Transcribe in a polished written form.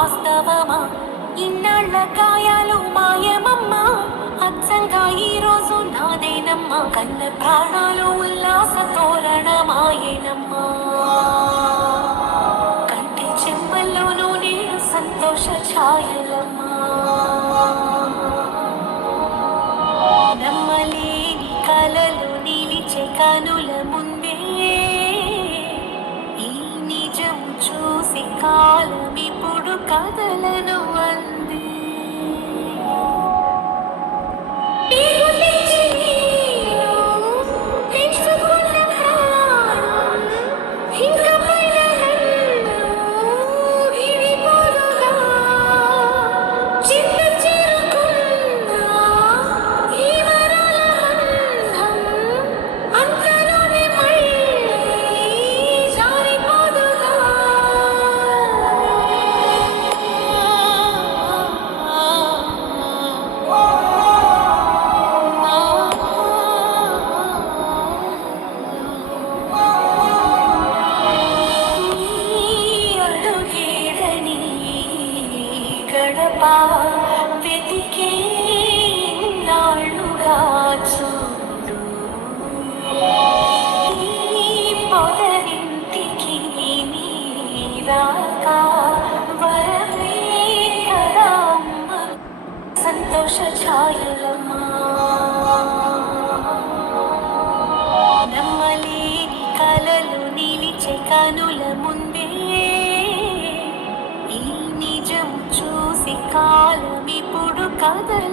వాస్తవమా? ఇన్నాళ్ళ గాయాలు మాయమమ్మా, అచ్చంగా ఈ రోజు నాదేనమ్మా. కన్న ప్రాణాలు ఉల్లాస తోరణమాయేనమ్మా. కంటి చెమ్మల్లోనూ నేను సంతోష ఛాయలమ్మా. నమ్మలేని కలలు నిలిచే కనుల ముందే ఈ నిజం చూసి కాలమిప్పుడు కథలను అంది. గడపా వెతికే నాళ్ళుగా చూడు, ఈ పొదరింటికి నీరాక వరమే కదా అమ్మ. సంతోష ఛాయలమ్మా. నమ్మలేని కలలు నిలిచే కనుల ముందే ఈ నిజం చూసి కాలమిప్పుడు కథలు